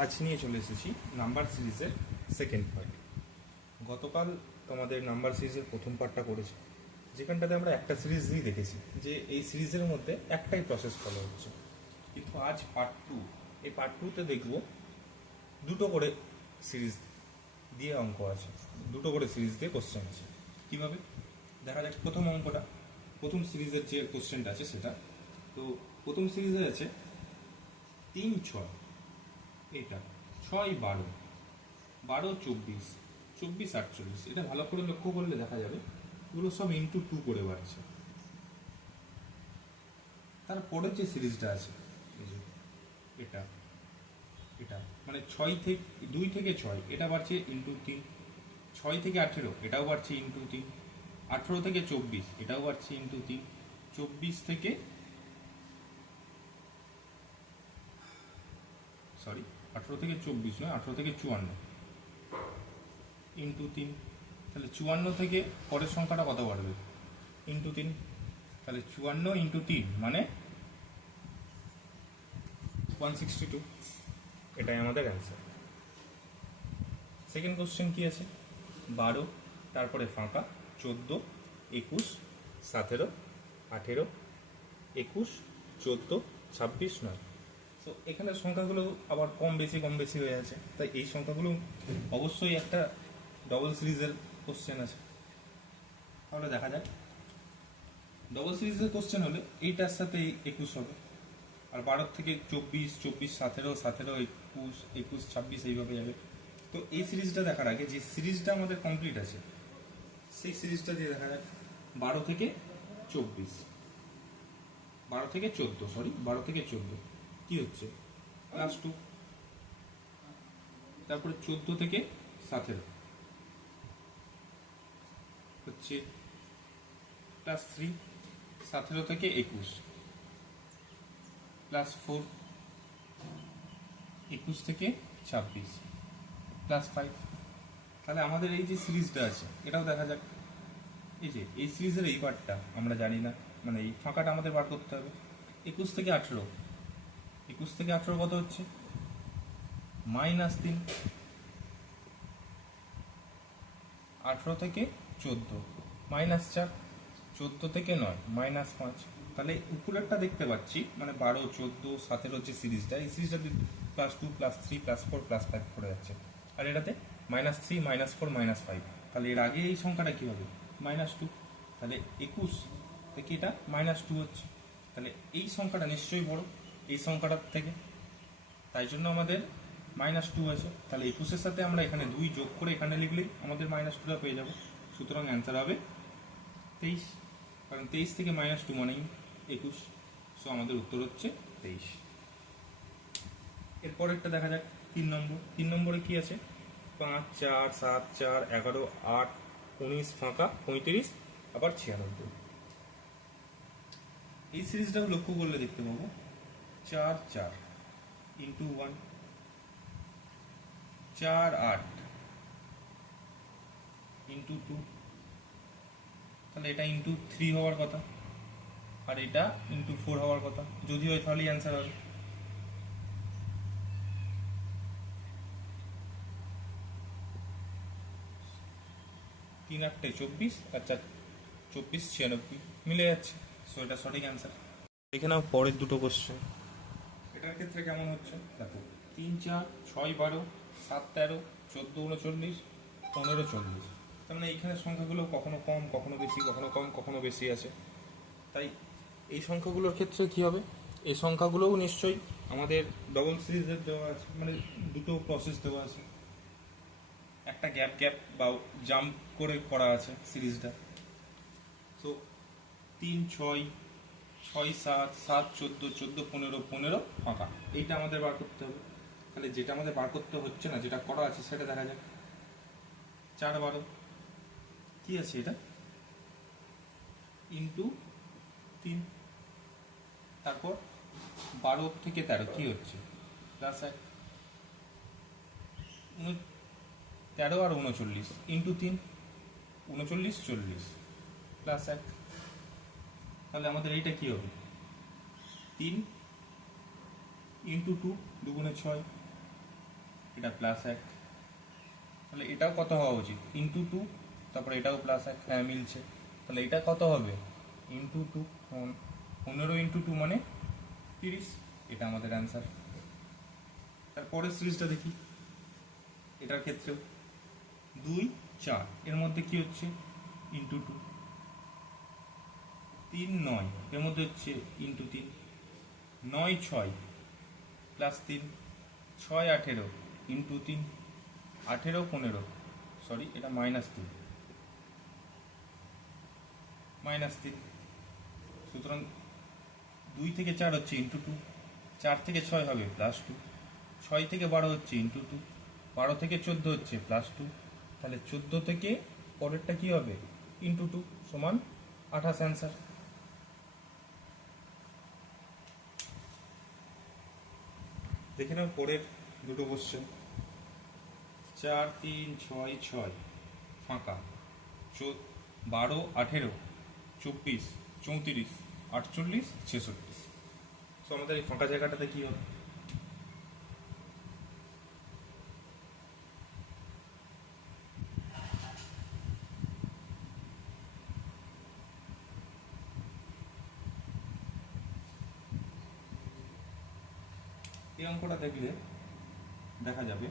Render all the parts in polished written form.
আজ নিয়ে চলে এসেছি নাম্বার সিরিজের সেকেন্ড পার্ট। গতকাল তোমাদের নাম্বার সিরিজের প্রথম পার্টটা করেছি, যেখানটাতে আমরা একটা সিরিজই দেখেছি যে এই সিরিজের মধ্যে একটাই প্রসেস ফলো হচ্ছে। কিন্তু আজ পার্ট টু, এই পার্ট টুতে দেখব দুটো করে সিরিজ দিয়ে অঙ্ক আছে, দুটো করে সিরিজ দিয়ে কোশ্চেন আছে। কীভাবে দেখা যাক প্রথম অঙ্কটা, প্রথম সিরিজের যে কোশ্চেনটা আছে সেটা। তো প্রথম সিরিজে আছে 3-6, এটা 6-12, 12-24, 24-48। এটা ভালো করে লক্ষ্য করলে দেখা যাবে এগুলো সব ইন্টু 2 করে বাড়ছে। তারপরের যে সিরিজটা আছে এই যে এটা এটা মানে 2 থেকে 6 এটা বাড়ছে ইন্টু 3, 6 থেকে 18 এটাও বাড়ছে ইন্টু 3, 18 থেকে 24 এটাও বাড়ছে ইন্টু 3, 24 থেকে 18 থেকে 24 নয়, 18 থেকে 54 ইন্টু 3। তাহলে 54 থেকে পরের সংখ্যাটা কত বাড়বে? ইন্টু 3। তাহলে 54 ইন্টু 3 মানে 162। এটাই আমাদের অ্যান্সার। সেকেন্ড কোশ্চেন কি আছে? 12, তারপরে ফাঁকা 14, 21, 17, 18, 21, 14, 26, 9। তো এখানে সংখ্যাগুলো আবার কম বেশি হয়ে আছে, তাই এই সংখ্যাগুলো অবশ্যই একটা ডবল সিরিজের কোশ্চেন আছে। তাহলে দেখা যাক, ডবল সিরিজের কোশ্চেন হলে এইটার সাথে 21 হবে, আর 12 থেকে 24, 24, 17, 17, 21, 21, 26 এইভাবে যাবে। তো এই সিরিজটা দেখার আগে যে সিরিজটা আমাদের কমপ্লিট আছে সেই সিরিজটা দিয়ে দেখা যাক। 12 থেকে 24, 12 থেকে 14, 12 থেকে 14 কি হচ্ছে? +2। তারপরে 14 থেকে 17 হচ্ছে +3, 17 থেকে 21 +4, 21 থেকে 26 +5। তাহলে আমাদের এই যে সিরিজটা আছে এটাও দেখা যাক। এই সিরিজের এই পার্টটা আমরা জানি না, মানে এই ফাঁকাটা আমাদের বার করতে হবে। 21 থেকে 18, 21 থেকে 18 কত হচ্ছে? -3। 18 থেকে 14 -4, 14 থেকে 9 -5। তাহলে উপরেরটা দেখতে পাচ্ছি মানে 12, 14, 17 যে সিরিজটা, এই সিরিজটা +2, +3, +4, +5 করে যাচ্ছে। আর এটাতে -3, -4, -5। তাহলে এর আগে এই সংখ্যাটা কী হবে? -2। তাহলে 21 থেকে এটা -2 হচ্ছে। তাহলে এই সংখ্যাটা নিশ্চয়ই বড় এই সংখ্যাটার থেকে, তাই জন্য আমাদের -2 আছে। তাহলে 21-এর সাথে আমরা এখানে 2 যোগ করে এখানে লিখলেই আমাদের -2টা পেয়ে যাব। সুতরাং অ্যান্সার হবে 23, কারণ 23 থেকে -2 মানেই 21। সো আমাদের উত্তর হচ্ছে 23। এরপরেরটা দেখা যাক 3 নম্বর। 3 নম্বরে কি আছে? 5, 4, 7, 4, 11, 8, 19 ফাঁকা 35 আবার 96। এই সিরিজটাও লক্ষ্য করলে দেখতে পাবো 4, 4 ইন্টু 1, 4, 8 ইন্টু 2। তাহলে এটা ইন্টু 3 হওয়ার কথা, আর এটা ইন্টু 4 হওয়ার কথা। যদি হয় তাহলেই অ্যান্সার হবে। তিন 8 24, আর 4 24, 96 মিলে যাচ্ছে। সো এটা সঠিক অ্যান্সার। দেখে নাও পরের দুটো কোশ্চেন। এটার ক্ষেত্রে কেমন হচ্ছে দেখো। 3, 4, 6, 12, 7, 13, 14, 39, 15, 40। তার মানে এইখানে সংখ্যাগুলো কখনো কম কখনো বেশি, কখনো কম কখনো বেশি আছে। তাই এই সংখ্যাগুলোর ক্ষেত্রে কি হবে? এই সংখ্যাগুলোও নিশ্চয়ই আমাদের ডবল সিরিজের দেওয়া আছে, মানে দুটো প্রসেস দেওয়া আছে, একটা গ্যাপ বা জাম্প করে করা আছে সিরিজটা। তো 3, 6, 6, 7, 7, 14, 14, 15, 15 ফাঁকা, এইটা আমাদের বার করতে হবে। তাহলে যেটা আমাদের বার করতে হচ্ছে না, যেটা করা আছে সেটা দেখা যাক। 4, 12 কি আছে? এটা ইন্টু 3। তারপর 12 থেকে 13 কি হচ্ছে? +1, 13 আর 39 ইন্টু 3, 39, 40 +1। তাহলে আমাদের এইটা কি হবে? 3 ইন্টু 2, 2 গুণে 6, এটা +1, তাহলে এটাও কত হওয়া উচিত ইন্টু 2, তারপরে এটাও +1, হ্যাঁ মিলছে। তাহলে এটা কত হবে ইন্টু 2, 15 ইন্টু 2 মানে 30, এটা আমাদের অ্যান্সার। তারপরের সিরিজটা দেখি, এটার ক্ষেত্রেও 2 4 এর মধ্যে কি হচ্ছে ইন্টু 2, 3 9 এর মধ্যে হচ্ছে ইন্টু 3, 9 6 +3, 6 18 ইন্টু 3, 18 15, সরি এটা -3, -3। সুতরাং 2 থেকে 4 হচ্ছে ইন্টু 2, 4 থেকে 6 হবে +2, 6 থেকে 12 হচ্ছে ইন্টু 2, 12 থেকে 14 হচ্ছে +2, তাহলে 14 থেকে পরেরটা কি হবে ইন্টু 2 সমান 28 অ্যান্সার। দেখে নাও পরের দুটো কোশ্চেন। 4 3 6 6 ফাঁকা, 12 18 24 34 48 66। সো আমাদের এই ফাঁকা জায়গাটাতে কি হবে এই অঙ্কটা দেখলে দেখা যাবে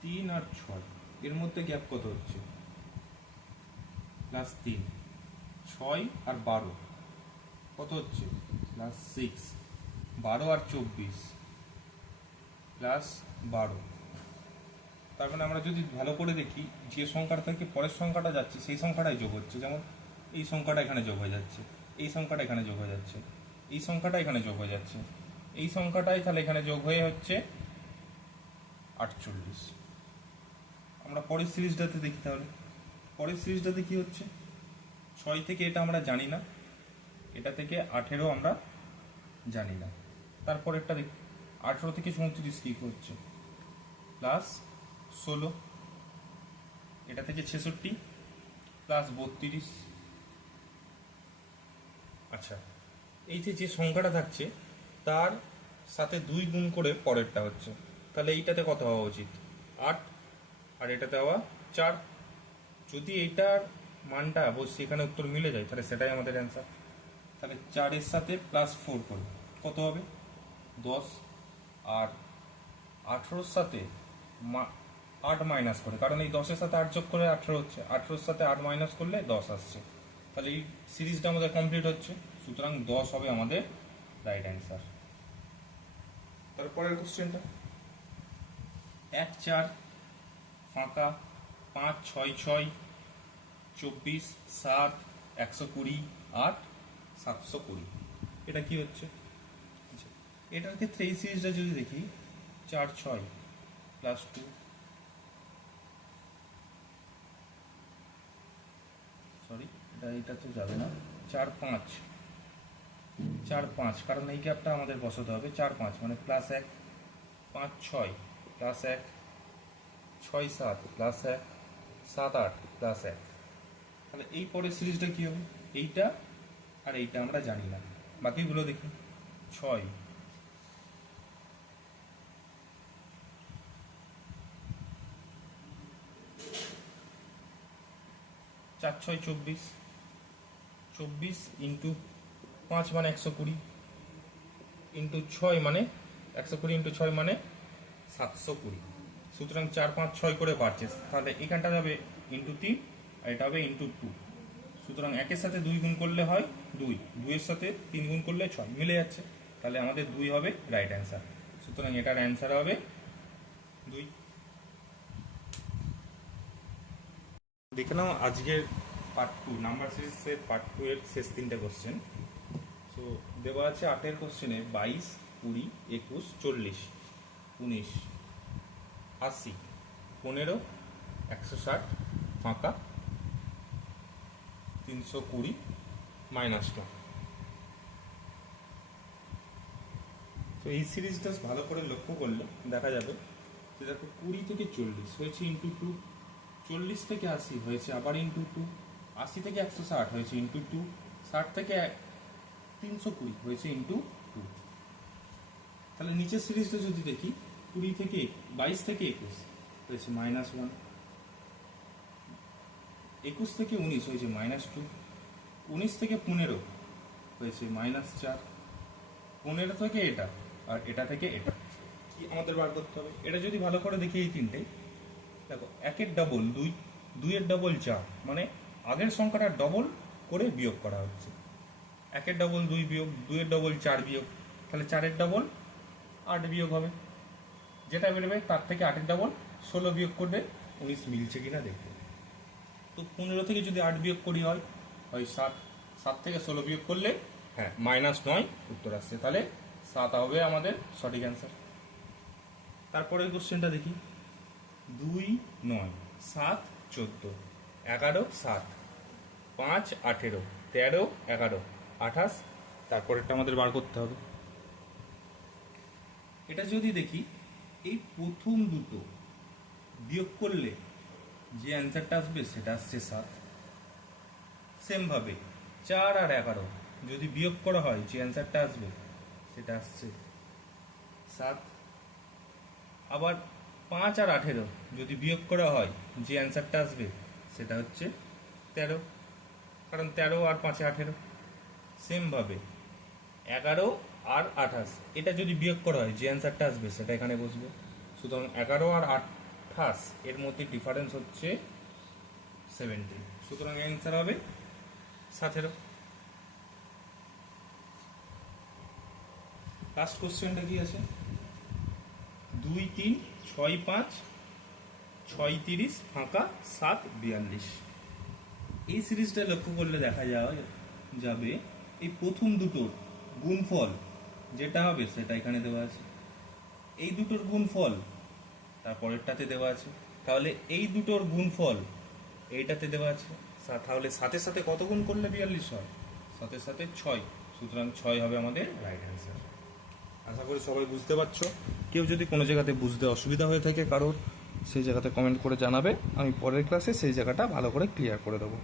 3 আর 6 এর মধ্যে গ্যাপ কত হচ্ছে +3, 6 আর 12 কত হচ্ছে +6, 12 আর 24 +12। তার মানে আমরা যদি ভালো করে দেখি যে সংখ্যাটা থেকে পরের সংখ্যাটা যাচ্ছে সেই সংখ্যাটাই যোগ হচ্ছে, যেমন এই সংখ্যাটা এখানে যোগ হয়ে যাচ্ছে, এই সংখ্যাটা এখানে যোগ হয়ে যাচ্ছে, এই সংখ্যাটা এখানে যোগ হয়ে যাচ্ছে, এই সংখ্যাটাই তাহলে এখানে যোগ হয়ে হচ্ছে 48। আমরা পরের সিরিজটাতে দেখি, তাহলে পরের সিরিজটাতে কি হচ্ছে 6 থেকে এটা আমরা জানি না, এটা থেকে 18 আমরা জানি না। তারপরেরটা দেখি 18 থেকে 34 কি হচ্ছে +16, এটা থেকে 66 +32। আচ্ছা, এই যে সংখ্যাটা থাকছে তার সাথে 2 গুণ করে পরেরটা হচ্ছে, তাহলে এইটাতে কত হওয়া উচিত 8, আর এটাতে হওয়া 4। যদি এইটার মানটা বসে এখানে উত্তর মিলে যায় তাহলে সেটাই আমাদের অ্যান্সার। তাহলে 4 এর সাথে +4 করে কত হবে 10, আর 18-র সাথে 8 মাইনাস করে, কারণ এই 10-এর সাথে 8 যোগ করে 18 হচ্ছে, 18-র সাথে 8 মাইনাস করলে 10 আসছে, তাহলে এই সিরিজটা আমাদের কমপ্লিট হচ্ছে। সুতরাং 10 হবে আমাদের রাইট অ্যান্সার। তারপরের কোশ্চেনটা 1 4 ফাঁকা, 5 6 6 24 7 120 8 720, এটা কি হচ্ছে এটার ক্ষেত্রে এই সিরিজটা যদি দেখি 4 6 +2, সরি এটা তো যাবে না, 4 5 4 5, কারণ এই গ্যাপটা আমাদের বসাতে হবে, 4 5 মানে +1, 5 6 +1, 6 7 +1, 7 8 +1। তাহলে এই পরের সিরিজটা কি হবে এইটা আর এইটা আমরা জানি না, বাকিগুলো দেখি 6 4 6 24, 24 ইন্টু 5 মানে 120, ইন্টু 6 মানে 120 ইন্টু 6 মানে 720। সুতরাং 4 5 6 করে বাড়ছে, তাহলে এখানটা যাবে ইন্টু 3 আর এটা হবে ইন্টু 2। সুতরাং 1-এর সাথে 2 গুণ করলে হয় 2, 2-এর সাথে 3 গুণ করলে 6, মিলে যাচ্ছে, তাহলে আমাদের 2 হবে রাইট অ্যান্সার। সুতরাং এটার অ্যান্সার হবে 2। দেখে নাও আজকের পার্ট 2 নাম্বার সিরিজের পার্ট 2 এর শেষ 3টে কোশ্চেন। তো দেওয়া আছে 8-এর কোশ্চেনে 22 20 21 40 19 80 15 160 ফাঁকা 320 -1। তো এই সিরিজটা ভালো করে লক্ষ্য করলে দেখা যাবে যে দেখো 20 থেকে 40 হয়েছে ইন্টু 2, 40 থেকে 80 হয়েছে আবার ইন্টু 2, 80 থেকে 160 হয়েছে ইন্টু 2, 60 থেকে 320 হয়েছে ইন্টু 2। তাহলে নিচের সিরিজটা যদি দেখি 20 থেকে 22 থেকে 21 হয়েছে -1, 21 থেকে 19 হয়েছে -2, 19 থেকে 15 হয়েছে -4, 15 থেকে এটা আর এটা থেকে এটা কি আমাদের বার করতে হবে। এটা যদি ভালো করে দেখি এই তিনটে দেখো, 1-এর ডবল 2, 2-এর ডবল 4, মানে আগের সংখ্যাটা ডবল করে বিয়োগ করা হচ্ছে। 1-এর ডবল 2 বিয়োগ, 2-এর ডবল 4 বিয়োগ, তাহলে 4-এর ডবল 8 বিয়োগ হবে। যেটা বেরোবে তার থেকে 8-এর ডবল 16 বিয়োগ করবে, 19 মিলছে কিনা দেখবে। তো 15 থেকে যদি 8 বিয়োগ করি হয় 7, 7 থেকে 16 বিয়োগ করলে হ্যাঁ -9 উত্তর আসছে। তাহলে 7 হবে আমাদের সঠিক অ্যান্সার। তারপরের কোশ্চেনটা দেখি, 2, 9, 7, 14, 11, 7, 5, 18, 13, 11, 28, তারপরেরটা আমাদের বার করতে হবে। এটা যদি দেখি এই প্রথম দুটো বিয়োগ করলে যে অ্যান্সারটা আসবে সেটা আসছে 7। সেমভাবে 4 আর 11 যদি বিয়োগ করা হয় যে অ্যান্সারটা আসবে সেটা আসছে 7। আবার 5 আর 18 যদি বিয়োগ করা হয় যে অ্যান্সারটা আসবে সেটা হচ্ছে 13, কারণ 13 আর 5 18। সেমভাবে 11 আর 28 এটা যদি বিয়োগ করা হয় যে অ্যান্সারটা আসবে সেটা এখানে বসবে। সুতরাং 11 আর 28 এর মধ্যে ডিফারেন্স হচ্ছে 17, সুতরাং অ্যান্সার হবে 17। লাস্ট কোশ্চেনটা কি আছে, 2, 3, 6, 5, 6, 30 ফাঁকা 7, 42। এই সিরিজটা লক্ষ্য করলে দেখা যাবে এই প্রথম দুটোর গুণফল যেটা হবে সেটা এখানে দেওয়া আছে, এই দুটোর গুণফল তারপরেরটাতে দেওয়া আছে, তাহলে এই দুটোর গুণফল এইটাতে দেওয়া আছে। তাহলে 7-এর সাথে কত গুণ করলে 42 হয়? 7-এর সাথে 6, সুতরাং 6 হবে আমাদের রাইট অ্যান্সার। আশা করি সবাই বুঝতে পারছো। কেউ যদি কোনো জায়গাতে বুঝতে অসুবিধা হয়ে থাকে কারোর, সেই জায়গাতে কমেন্ট করে জানাবে, আমি পরের ক্লাসে সেই জায়গাটা ভালো করে ক্লিয়ার করে দেবো।